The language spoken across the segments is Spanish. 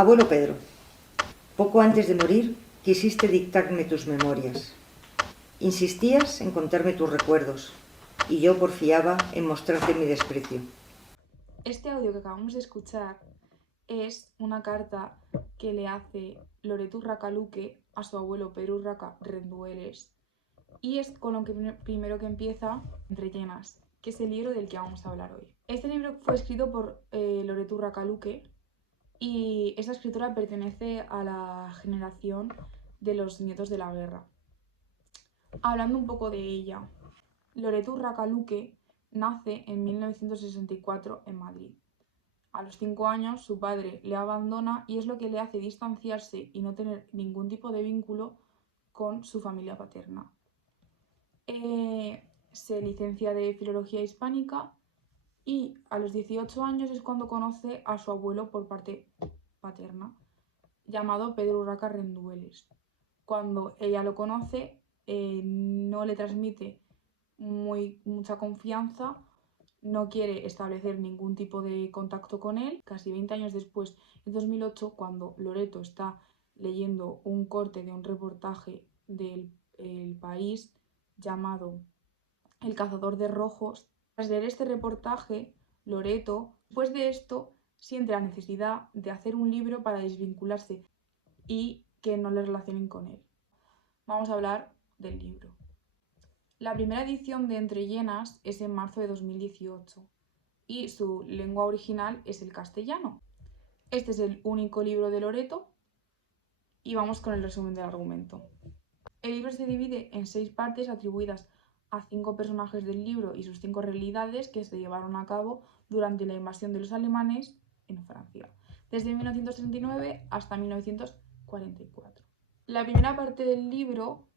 Abuelo Pedro, poco antes de morir quisiste dictarme tus memorias. Insistías en contarme tus recuerdos y yo porfiaba en mostrarte mi desprecio. Este audio que acabamos de escuchar es una carta que le hace Loreto Urraca Luque a su abuelo Pedro Urraca Rendueles, y es con lo que primero que empieza Entre Llenas, que es el libro del que vamos a hablar hoy. Este libro fue escrito por Loreto Urraca Luque, y esta escritora pertenece a la generación de los nietos de la guerra. Hablando un poco de ella, Loreto Urraca Luque nace en 1964 en Madrid. A los 5 años su padre le abandona y es lo que le hace distanciarse y no tener ningún tipo de vínculo con su familia paterna. Se licencia de Filología Hispánica y a los 18 años es cuando conoce a su abuelo por parte paterna, llamado Pedro Urraca Rendueles. Cuando ella lo conoce, no le transmite mucha confianza, no quiere establecer ningún tipo de contacto con él. Casi 20 años después, en 2008, cuando Loreto está leyendo un corte de un reportaje del País llamado El cazador de rojos, tras leer este reportaje, Loreto, después de esto, siente la necesidad de hacer un libro para desvincularse y que no le relacionen con él. Vamos a hablar del libro. La primera edición de Entre Llenas es en marzo de 2018 y su lengua original es el castellano. Este es el único libro de Loreto y vamos con el resumen del argumento. El libro se divide en 6 partes atribuidas a 5 personajes del libro y sus 5 realidades que se llevaron a cabo durante la invasión de los alemanes en Francia, desde 1939 hasta 1944. La primera parte del libro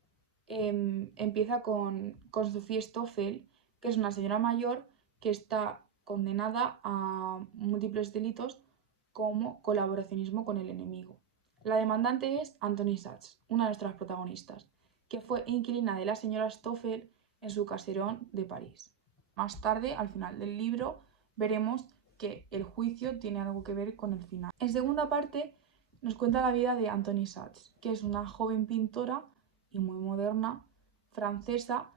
empieza con Sophie Stoffel, que es una señora mayor que está condenada a múltiples delitos como colaboracionismo con el enemigo. La demandante es Anthony Sachs, una de nuestras protagonistas, que fue inquilina de la señora Stoffel en su caserón de París. Más tarde, al final del libro, veremos que el juicio tiene algo que ver con el final. En segunda parte, nos cuenta la vida de Anthony Sachs, que es una joven pintora y muy moderna, francesa,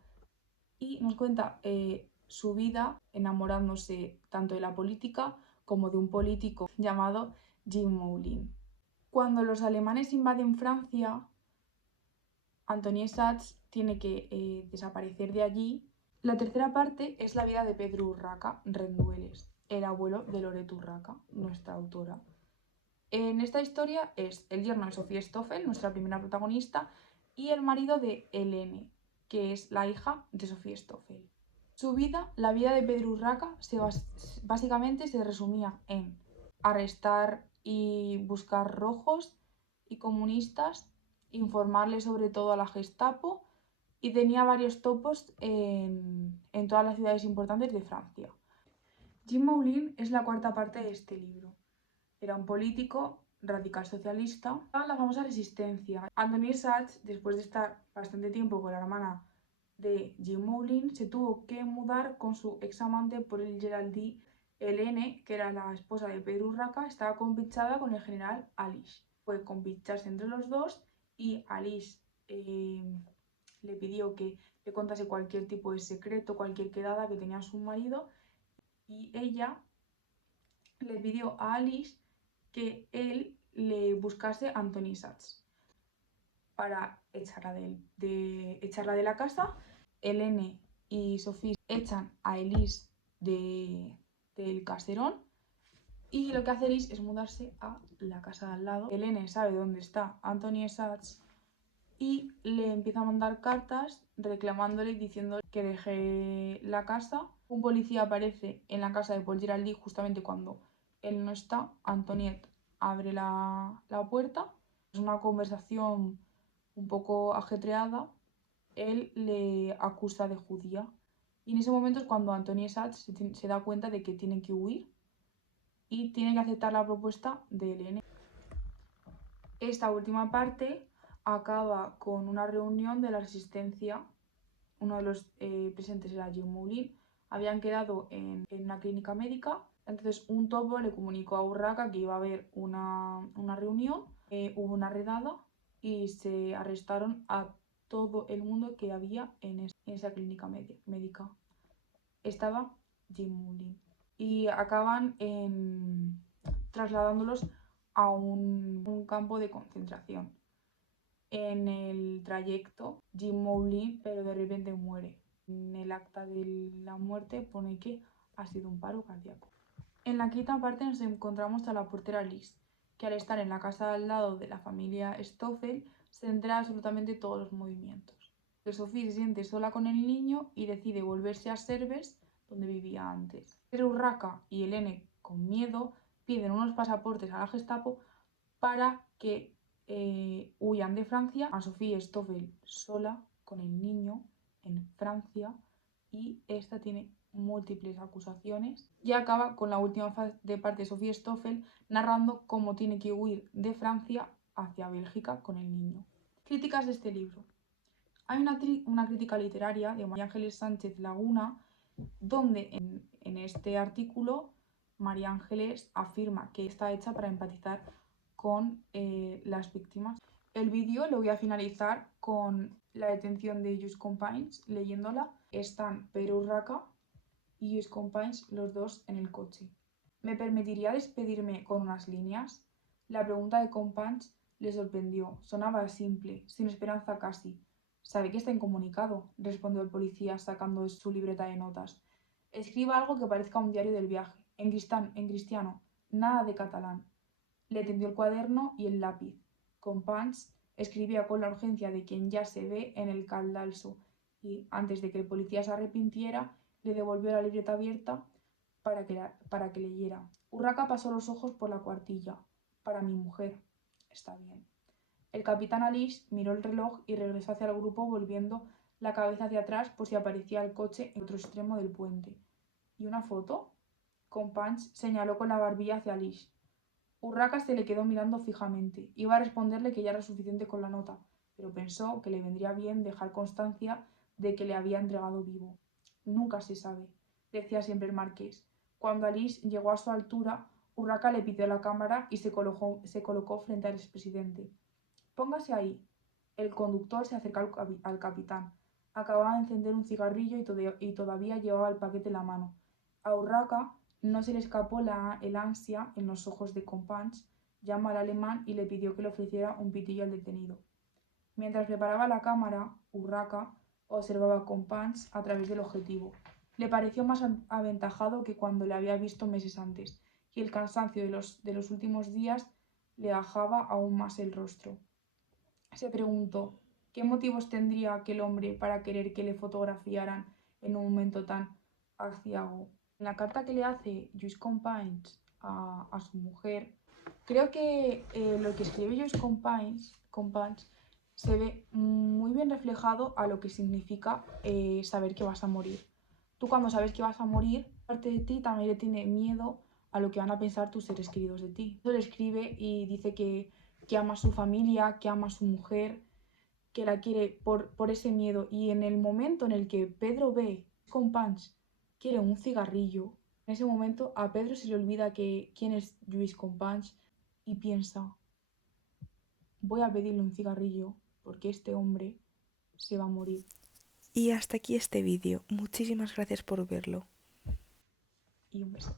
y nos cuenta su vida enamorándose tanto de la política como de un político llamado Jean Moulin. Cuando los alemanes invaden Francia, Anthony Sachs tiene que desaparecer de allí. La tercera parte es la vida de Pedro Urraca Rendueles, el abuelo de Loreto Urraca, nuestra autora. En esta historia es el yerno de Sophie Stoffel, nuestra primera protagonista, y el marido de Helene, que es la hija de Sophie Stoffel. Su vida, la vida de Pedro Urraca, básicamente se resumía en arrestar y buscar rojos y comunistas, informarle sobre todo a la Gestapo, y tenía varios topos en todas las ciudades importantes de Francia. Jean Moulin es la cuarta parte de este libro. Era un político radical socialista. La famosa resistencia. Anthony Sachs, después de estar bastante tiempo con la hermana de Jean Moulin, se tuvo que mudar con su examante por el Geraldí. Helene, que era la esposa de Pedro Urraca, estaba compinchada con el general Alice. Fue compincharse entre los dos y Alice le pidió que le contase cualquier tipo de secreto, cualquier quedada que tenía su marido, y ella le pidió a Alice que él le buscase a Anthony Sachs para echarla de la casa. Helene y Sophie echan a Elise del caserón y lo que hace Elise es mudarse a la casa de al lado. Helene sabe dónde está Anthony Sachs y le empieza a mandar cartas reclamándole y diciendo que deje la casa. Un policía aparece en la casa de Paul Giraldi justamente cuando él no está. Antoniette abre la puerta. Es una conversación un poco ajetreada. Él le acusa de judía. Y en ese momento es cuando Anthony Sachs se da cuenta de que tiene que huir y tiene que aceptar la propuesta de Helene. Esta última parte acaba con una reunión de la resistencia. Uno de los presentes era Jean Moulin. Habían quedado en una clínica médica Entonces un topo le comunicó a Urraca que iba a haber una reunión, hubo una redada y se arrestaron a todo el mundo que había en esa clínica médica. Estaba Jim Mullin y acaban trasladándolos a un campo de concentración. En el trayecto, Jim Mullin, pero de repente muere. En el acta de la muerte pone que ha sido un paro cardíaco. En la quinta parte nos encontramos a la portera Liz, que al estar en la casa al lado de la familia Stoffel se entera absolutamente todos los movimientos. Sophie se siente sola con el niño y decide volverse a Serves, donde vivía antes. Pero Urraca y Helene, con miedo, piden unos pasaportes a la Gestapo para que huyan de Francia. A Sophie Stoffel sola con el niño en Francia y esta tiene múltiples acusaciones y acaba con la última de parte de Sophie Stoffel narrando cómo tiene que huir de Francia hacia Bélgica con el niño. Críticas de este libro. Hay una crítica literaria de María Ángeles Sánchez Laguna donde en este artículo María Ángeles afirma que está hecha para empatizar con las víctimas. El vídeo lo voy a finalizar con la detención de Lluís Companys leyéndola. Están Pere Urraca y Lluís Companys los dos en el coche. ¿Me permitiría despedirme con unas líneas? La pregunta de Companys le sorprendió. Sonaba simple, sin esperanza casi. ¿Sabe que está incomunicado?, respondió el policía sacando su libreta de notas. Escriba algo que parezca un diario del viaje, en cristiano, nada de catalán. Le tendió el cuaderno y el lápiz. Companys escribía con la urgencia de quien ya se ve en el cadalso y, antes de que el policía se arrepintiera, le devolvió la libreta abierta para que leyera. Urraca pasó los ojos por la cuartilla. Para mi mujer. Está bien. El capitán Alice miró el reloj y regresó hacia el grupo volviendo la cabeza hacia atrás por si aparecía el coche en otro extremo del puente. ¿Y una foto? Companys señaló con la barbilla hacia Alice. Urraca se le quedó mirando fijamente. Iba a responderle que ya era suficiente con la nota, pero pensó que le vendría bien dejar constancia de que le había entregado vivo. Nunca se sabe, decía siempre el marqués. Cuando Alice llegó a su altura, Urraca le pidió la cámara y se colocó frente al expresidente. Póngase ahí. El conductor se acercó al capitán. Acababa de encender un cigarrillo y todavía llevaba el paquete en la mano. A Urraca no se le escapó el ansia en los ojos de Companys. Llamó al alemán y le pidió que le ofreciera un pitillo al detenido. Mientras preparaba la cámara, Urraca observaba a Companys a través del objetivo. Le pareció más aventajado que cuando le había visto meses antes, y el cansancio de los últimos días le ajaba aún más el rostro. Se preguntó, ¿qué motivos tendría aquel hombre para querer que le fotografiaran en un momento tan aciago? En la carta que le hace Lluís Companys a su mujer, creo que lo que escribe Lluís Companys se ve muy bien reflejado a lo que significa saber que vas a morir. Tú cuando sabes que vas a morir, parte de ti también le tiene miedo a lo que van a pensar tus seres queridos de ti. Entonces le escribe y dice que ama a su familia, que ama a su mujer, que la quiere por ese miedo. Y en el momento en el que Pedro ve Companys quiere un cigarrillo, en ese momento a Pedro se le olvida quién es Lluís Companys y piensa, voy a pedirle un cigarrillo porque este hombre se va a morir. Y hasta aquí este vídeo. Muchísimas gracias por verlo. Y un beso.